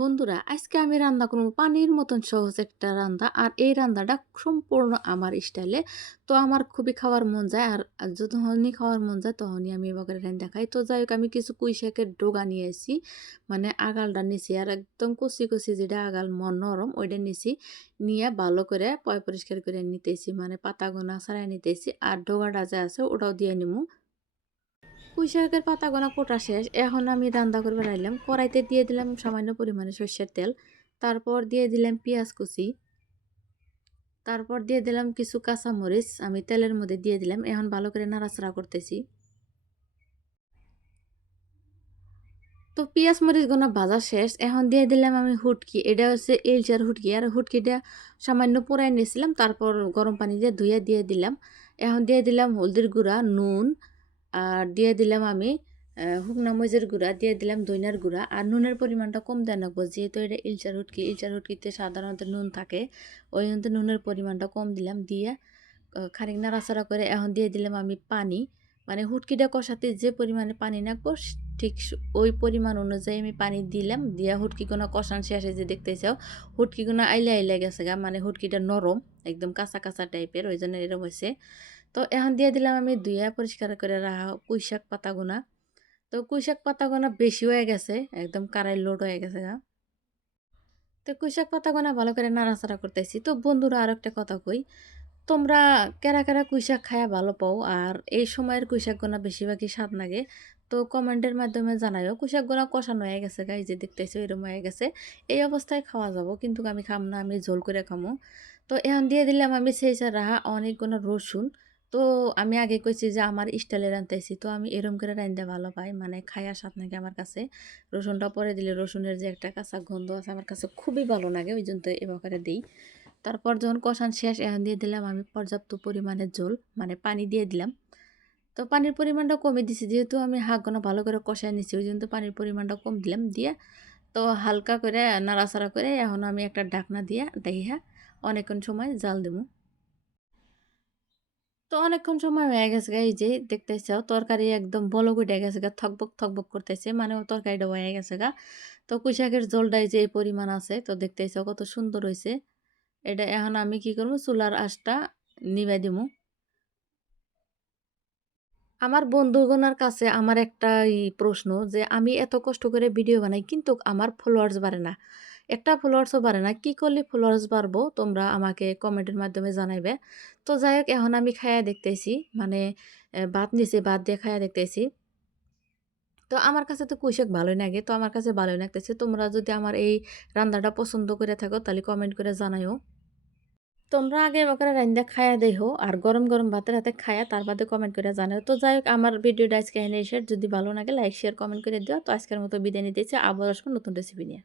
বন্ধুরা, আজকে আমি রান্না করব পানির মতন সহজ একটা রান্না, আর এই রান্নাটা সম্পূর্ণ আমার স্টাইলে। তো আমার খুবই খাওয়ার মন যায়, আর যখনই খাওয়ার মন যায় তখনই আমি এবার রান্না খাই তো যাই হোক, আমি কিছু কুই শাকের ডোগা নিয়ে আসি মানে আগালটা নিছি আর একদম কষি কষি যেটা আগাল মন নরম, ওইটা নিছি নিয়ে ভালো করে পয় পরিষ্কার করে নিতেছি মানে পাতাগোনা ছাড়াই নিতেছি, আর ডোগাটা যা আছে ওটাও দিয়ে নিমু। পুঁই শাকের পাতাগোনা কোটা শেষ। এখন আমি রান্না করে বেড়াইলাম কড়াইতে দিয়ে দিলাম সামান্য পরিমাণে সর্ষের তেল। তারপর দিয়ে দিলাম পেঁয়াজ কুচি। তারপর দিয়ে দিলাম কিছু কাঁচামরিচ। আমি তেলের মধ্যে দিয়ে দিলাম। এখন ভালো করে নাড়াচাড়া করতেছি। তো পেঁয়াজ মরিচ গোনা ভাজা শেষ। এখন দিয়ে দিলাম আমি হুটকি। এটা হচ্ছে এলচার হুটকি। আর হুটকিটা সামান্য পোড়াই নিয়েছিলাম। তারপর গরম পানি দিয়ে ধুয়ে দিয়ে দিলাম। এখন দিয়ে দিলাম হলদির গুঁড়া, নুন আর দিয়ে দিলাম আমি শুকনা মরিচের গুঁড়া, দিয়ে দিলাম দইনার গুঁড়া। আর নুনের পরিমাণটা কম দেওয়া লাগবো যেহেতু এটা ইলচার হুটকি ইলচার হুটকিতে সাধারণত নুন থাকে, ওই জন্য নুনের পরিমাণটা কম দিলাম, দিয়ে খানিক নাড়াচাড়া করে এখন দিয়ে দিলাম আমি পানি। মানে হুটকিটা কষাতে যে পরিমাণে পানি নাকবো ঠিক ওই পরিমাণ অনুযায়ী আমি পানি দিলাম, দিয়া হুটকিগুলো কষান শেষে যে দেখতে চাও, হুটকিগুলো আইলে আইলে গেছে গা মানে হুটকিটা নরম, একদম কাঁচা কাঁচা টাইপের ওই জন্য এরকম হয়েছে তো এখন দিয়ে দিলাম আমি ধুইয়া পরিষ্কার করে রাখা কুইশাক শাক পাতাগুনা। তো কুইশাক শাক পাতাগুনা বেশি হয়ে গেছে, একদম কারাই লোড হয়ে গেছে গা। তো কুইশাক শাক পাতাগুনা ভালো করে নাড়াচাড়া করতেছি। তো বন্ধুরা আর একটা কথা কই, তোমরা কেরা কেরা কুইশাক খায়া ভালো পাও আর এই সময়ের কুই শাকগুনা বেশিরভাগই স্বাদ লাগে, তো কমেন্টের মাধ্যমে জানাইও। কুই শাকগুনা কষানো হয়ে গেছে গাই যে দেখতেছো এরকম হয়ে গেছে। এই অবস্থায় খাওয়া যাব, কিন্তু আমি খাম না, আমি ঝোল করে খামো। তো এখন দিয়ে দিলাম আমি সেই রাহা অনেকগুলো রসুন। তো আমি আগে কইছি যে আমার স্টাইলে রান্তাইছি তো আমি এরম করে রান্ধতে ভালো পাই। মানে খাইয়া স্বাদ নাকি আমার কাছে। রসুনটা পরে দিলে রসুনের যে একটা কাঁচা গন্ধ আছে আমার কাছে খুবই ভালো লাগে। ওই জন্য এবারে দিই। তারপর যখন কষান শেষ, এখন দিয়ে দিলাম আমি পর্যাপ্ত পরিমাণে জল। মানে পানি দিয়ে দিলাম। তো পানির পরিমাণটা কমে দিছি। যেহেতু আমি হাঁকগুলো ভালো করে কষায় নিছি, ওই জন্য পানির পরিমাণটা কম দিলাম দিয়ে। তো হালকা করে নাড়াচাড়া করে এখন আমি একটা ডাকনা দিয়ে ডাইহা অনেকক্ষণ সময় জাল দেবো তো অনেকক্ষণ সময় হয়ে গেছে গা, এই যে দেখতেছে, তরকারি একদম বলো উঠে গেছে গা থকবক থকবক করতেছে মানে তরকারিটা হয়ে গেছে গা। তো কুশাকের জলটাই যে এই পরিমাণ আছে, তো দেখতেছে কত সুন্দর হয়েছে এটা এখন আমি কি করব, চুলার আঁচটা নিবাই দিব আমার বন্ধুগণের কাছে আমার একটা প্রশ্ন যে, আমি এত কষ্ট করে ভিডিও বানাই কিন্তু আমার ফলোয়ার্স বাড়ে না। একটা ফলোয়ার্সও বাড়ে না। কি করলে ফলোয়ার্স বাড়বো? তোমরা আমাকে কমেন্টের মাধ্যমে জানাইবে। তো যাই হোক, এখন আমি খায়া দেখতেছি মানে ভাত নিচে ভাত দিয়ে খায়া দেখতেছি। তো আমার কাছে তো কুইশাক ভালোই লাগে তো আমার কাছে ভালোই লাগতেছে। তোমরা যদি আমার এই রান্নাটা পছন্দ করে থাকো, তাহলে কমেন্ট করে জানাইও। তোমরা আগে বকরে রান্দা খায়া দেহ আর গরম গরম ভাতের হাতে খায়া তার বাদে কমেন্ট করে জানাও। তো যাই হোক, আমার ভিডিওটা আজকে এনে যদি ভালো লাগে লাইক শেয়ার কমেন্ট করে দিও। তো আজকের মতো বিদায় নিতেছি আবার আসব নতুন রেসিপি নিয়ে।